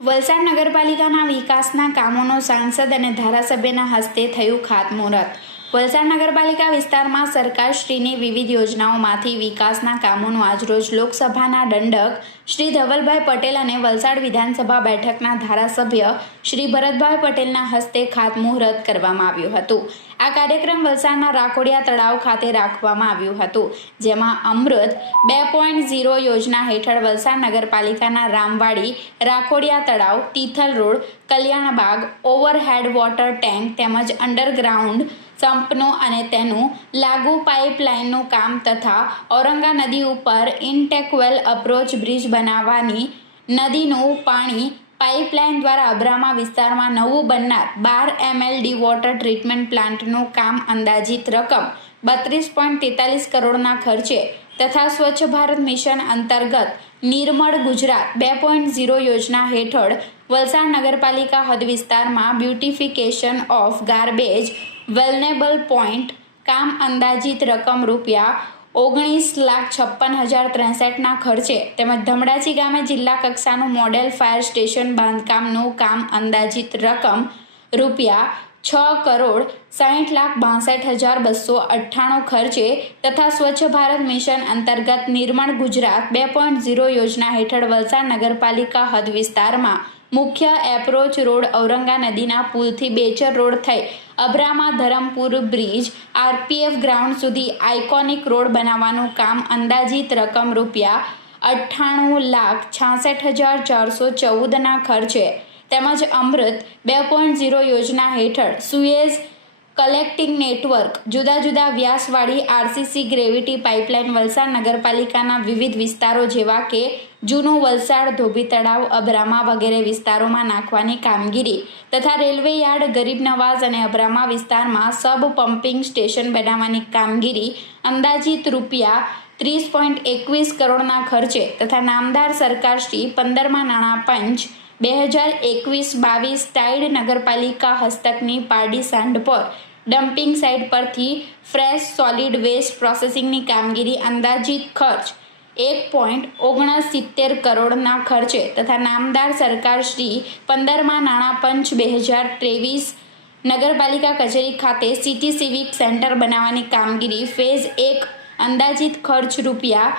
વલસાડ નગરપાલિકાના વિકાસના કામોનો સાંસદ અને ધારાસભ્યના હસ્તે થયું ખાતમુહૂર્ત. વલસાડ નગરપાલિકા વિસ્તારમાં સરકારશ્રીની વિવિધ યોજનાઓમાંથી વિકાસના કામોનું આજરોજ લોકસભાના દંડક શ્રી ધવલભાઈ પટેલ અને વલસાડ વિધાનસભા બેઠકના ધારાસભ્ય શ્રી ભરતભાઈ પટેલના હસ્તે ખાતમુહૂર્ત કરવામાં આવ્યું હતું. આ કાર્યક્રમ વલસાડના રાખોડિયા તળાવ ખાતે રાખવામાં આવ્યું હતું, જેમાં અમૃત બે પોઈન્ટ ઝીરો યોજના હેઠળ વલસાડ નગરપાલિકાના રામવાડી, રાખોડિયા તળાવ, Tithal road, Kalyanbag, overhead water tank તેમજ અંડરગ્રાઉન્ડ સંપનું અને તેનું લાગુ પાઇપલાઇનનું કામ તથા ઔરંગા નદી ઉપર ઇનટેકવેલ અપ્રોચ બ્રિજ બનાવવાની નદીનું પાણી પાઇપલાઇન દ્વારા અબ્રામા વિસ્તારમાં નવું બનનાર બાર એમએલડી વોટર ટ્રીટમેન્ટ પ્લાન્ટનું કામ અંદાજિત રકમ બત્રીસ પોઈન્ટ તેતાલીસ કરોડના ખર્ચે તથા સ્વચ્છ ભારત મિશન અંતર્ગત નિર્મળ ગુજરાત બે પોઈન્ટ ઝીરો યોજના હેઠળ વલસાડ નગરપાલિકા હદ વિસ્તારમાં beautification of garbage vulnerable point, કામ અંદાજિત રકમ રૂપિયા ઓગણીસ લાખ છપ્પન હજાર ત્રેસઠના ખર્ચે તેમજ ધમડાચી ગામે જિલ્લા કક્ષાનું મોડેલ ફાયર સ્ટેશન બાંધકામનું કામ અંદાજિત રકમ રૂપિયા છ કરોડ સાહીઠ લાખ બાસઠ હજાર બસો અઠ્ઠાણું ખર્ચે તથા સ્વચ્છ ભારત મિશન અંતર્ગત નિર્માણ ગુજરાત બે પોઈન્ટ ઝીરો યોજના હેઠળ વલસાડ નગરપાલિકા હદ વિસ્તારમાં મુખ્ય એપ્રોચ રોડ ઔરંગા નદીના પુલથી બેચર રોડ થઈ. Abrama Dharampur bridge, RPF ground સુધી આઇકોનિક રોડ બનાવવાનું કામ અંદાજિત રકમ રૂપિયા અઠ્ઠાણું લાખ છાસઠ હજાર ચારસો ચૌદના ખર્ચે. તેમજ અમૃત બે પોઈન્ટ ઝીરો યોજના હેઠળ સુએઝ કલેક્ટિંગ નેટવર્ક, જુદા જુદા વ્યાસવાળી આરસીસી ગ્રેવિટી પાઇપલાઇન વલસાડ નગરપાલિકાના વિવિધ વિસ્તારો જેવા કે જૂનું વલસાડ, ધોબી તળાવ, અબ્રામા વગેરે વિસ્તારોમાં નાખવાની કામગીરી તથા રેલવે યાર્ડ, ગરીબ નવાઝ અને અબ્રામા વિસ્તારમાં સબ પમ્પિંગ સ્ટેશન બનાવવાની કામગીરી, અંદાજિત રૂપિયા ત્રીસ પોઈન્ટ એકવીસ કરોડના ખર્ચે તથા નામદાર સરકારશ્રી પંદરમાં નાણાં પંચ બે હજાર એકવીસ બાવીસ ટાઈડ નગરપાલિકા હસ્તકની પારડી સાંઢપોર ડમ્પિંગ સાઇટ પરથી ફ્રેશ સોલિડ વેસ્ટ પ્રોસેસિંગની કામગીરી, અંદાજિત ખર્ચ એક પોઈન્ટ ઓગણસિત્તેર કરોડના ખર્ચે તથા નામદાર સરકાર શ્રી પંદરમાં નાણાં પંચ બે હજાર ત્રેવીસ નગરપાલિકા કચેરી ખાતે સિટી સિવિક સેન્ટર બનાવવાની કામગીરી ફેઝ એક અંદાજિત ખર્ચ રૂપિયા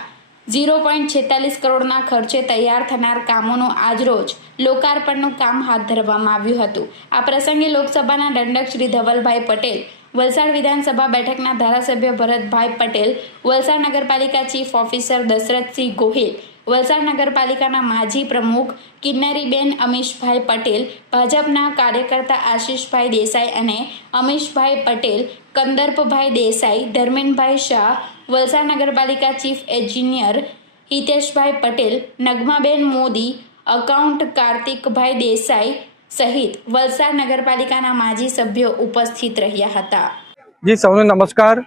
ઝીરો પોઈન્ટ છેતાલીસ કરોડના ખર્ચે તૈયાર થનાર કામોનું આજરોજ લોકાર્પણનું કામ હાથ ધરવામાં આવ્યું હતું. આ પ્રસંગે લોકસભાના દંડક શ્રી ધવલભાઈ પટેલ, વલસાડ વિધાનસભા બેઠકના ધારાસભ્ય ભરતભાઈ પટેલ, વલસાડ નગરપાલિકા ચીફ ઓફિસર દશરથસિંહ ગોહિલ, વલસાડ નગરપાલિકાના માજી પ્રમુખ કિન્નરીબેન અમીશભાઈ પટેલ, ભાજપના કાર્યકર્તા આશીષભાઈ દેસાઈ અને અમીશભાઈ પટેલ, કંદર્પભાઈ દેસાઈ, ધર્મેનભાઈ શાહ વલસાડ નગરપાલિકા chief engineer Hiteshbhai Patel, Nagmaben Modi, account Kartikbhai Desai સહિત વલસાડ નગરપાલિકાના માજી સભ્યો ઉપસ્થિત રહ્યા હતા. જી, સૌને નમસ્કાર.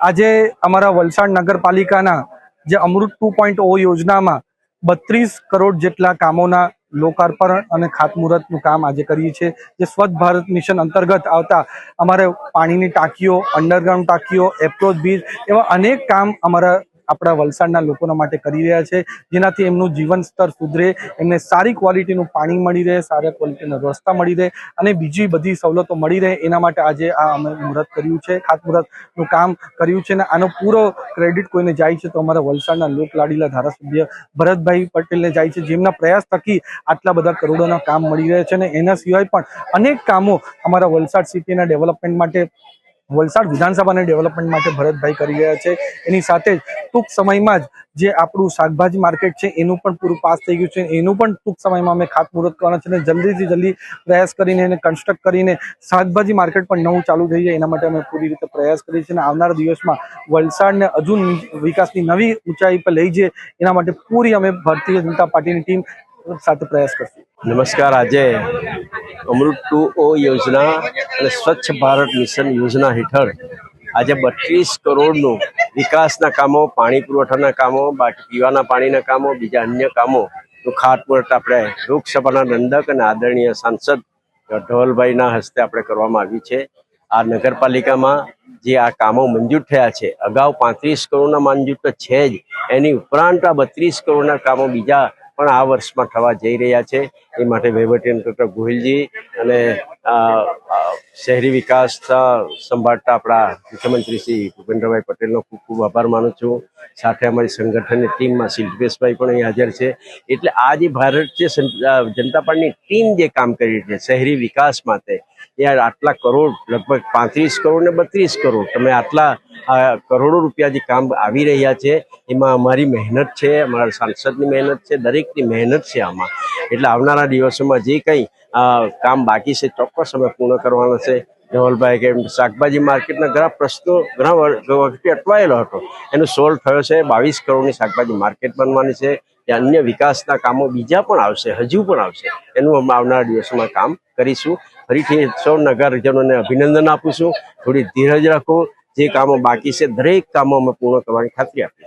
આજે અમારા વલસાડ નગરપાલિકાના જે અમૃત ટુ પોઈન્ટ ઓ યોજનામાં બત્રીસ કરોડ જેટલા કામોના લોકાર્પણ અને ખાતમુહૂર્તનું કામ આજે કરીએ છીએ. જે સ્વચ્છ ભારત મિશન અંતર્ગત આવતા અમારે પાણીની ટાંકીઓ અંડરગ્રાઉન્ડ ટાંકીઓ એપ્રોચ બ્રિજ એવા અનેક કામ અમારા આપણા વલસાડના લોકોના માટે કરી રહ્યા છે, જેનાથી એમનું જીવન સ્તર સુધરે, એમને સારી ક્વોલિટીનું પાણી મળી રહે, સારા ક્વોલિટીના રસ્તા મળી રહે અને બીજી બધી સવલતો મળી રહે, એના માટે આજે આ અમે મુહૂર્ત કર્યું છે ખાતમુહૂર્તનું કામ કર્યું છે અને આનો પૂરો ક્રેડિટ કોઈને જાય છે તો અમારા વલસાડના લોકલાડીલા ધારાસભ્ય ભરતભાઈ પટેલને જાય છે, જેમના પ્રયાસ થકી આટલા બધા કરોડોના કામ મળી રહ્યા છે અને એના સિવાય પણ અનેક કામો અમારા વલસાડ સિટીના ડેવલપમેન્ટ માટે વલસાડ વિધાનસભાના ડેવલપમેન્ટ માટે ભરતભાઈ કરી રહ્યા છે. એની સાથે જ ટૂંક સમયમાં જ જે આપણું શાકભાજી માર્કેટ છે, એનું પણ પૂરું પાસ થઈ ગયું છે. એનું પણ ટૂંક સમયમાં અમે ખાતમુહૂર્ત કરવાના છે અને જલ્દીથી જલ્દી પ્રયાસ કરીને એને કન્સ્ટ્રક્ટ કરીને શાકભાજી માર્કેટ પણ નવું ચાલુ થઈ જાય એના માટે અમે પૂરી રીતે પ્રયાસ કરીએ છીએ અને આવનારા દિવસમાં વલસાડને હજુ વિકાસની નવી ઊંચાઈ પર લઈ જઈએ એના માટે પૂરી અમે ભારતીય જનતા પાર્ટીની ટીમ સાથે પ્રયાસ કરશું. નમસ્કાર, આજે અમૃત ટુ ઓ યોજના અને સ્વચ્છ ભારત મિશન યોજના હેઠળ આજે બત્રીસ કરોડનું વિકાસના કામો, પાણી પુરવઠાના કામો, બાકી પીવાના પાણીના કામો, બીજા અન્ય કામો નું ખાતમુહૂર્ત આપણે લોકસભાના દંડક અને આદરણીય સાંસદ ઢોલભાઈના હસ્તે આપણે કરવામાં આવ્યું છે. આ નગરપાલિકામાં જે આ કામો મંજૂર થયા છે, અગાઉ પાંત્રીસ કરોડના મંજૂર તો છે જ. એની ઉપરાંત આ બત્રીસ કરોડના કામો બીજા પણ આ વર્ષમાં થવા જઈ રહ્યા છે. એ માટે વહીવટી તંત્ર ગોહિલજી અને શહેરી વિકાસ સંભાળતા આપણા મુખ્યમંત્રી શ્રી ભૂપેન્દ્રભાઈ પટેલનો ખૂબ ખૂબ આભાર માનું છું. સાથે અમારી સંગઠનની ટીમમાં શિલ્પેશભાઈ પણ અહીં હાજર છે. એટલે આ જે ભારતીય જનતા પાર્ટીની ટીમ જે કામ કરી છે, શહેરી વિકાસ માટે, એ આટલા કરોડ, લગભગ પાંત્રીસ કરોડ ને બત્રીસ કરોડ, તમે આટલા આ કરોડો રૂપિયા જે કામ આવી રહ્યા છે, એમાં અમારી મહેનત છે, અમારા સાંસદની મહેનત છે, દરેકની મહેનત છે આમાં. એટલે આવનારા દિવસોમાં જે કંઈ કામ બાકી છે, ચોક્કસ અમે પૂર્ણ કરવાના છે. ધવલભાઈ કે શાકભાજી માર્કેટના ઘણા પ્રશ્નો, ઘણા વખતે અટવાયેલો હતો. એનો સોલ્વ થયો છે, બાવીસ કરોડની શાકભાજી માર્કેટ બનવાની છે. અન્ય વિકાસના કામો બીજા પણ આવશે, હજુ પણ આવશે. એનું અમે આવનારા દિવસોમાં કામ કરીશું. ફરીથી સૌ નગરજનોને અભિનંદન આપું છું. થોડી ધીરજ રાખો. જે કામો બાકી છે દરેક કામો અમે પૂર્ણ કરવાની ખાતરી આપીશું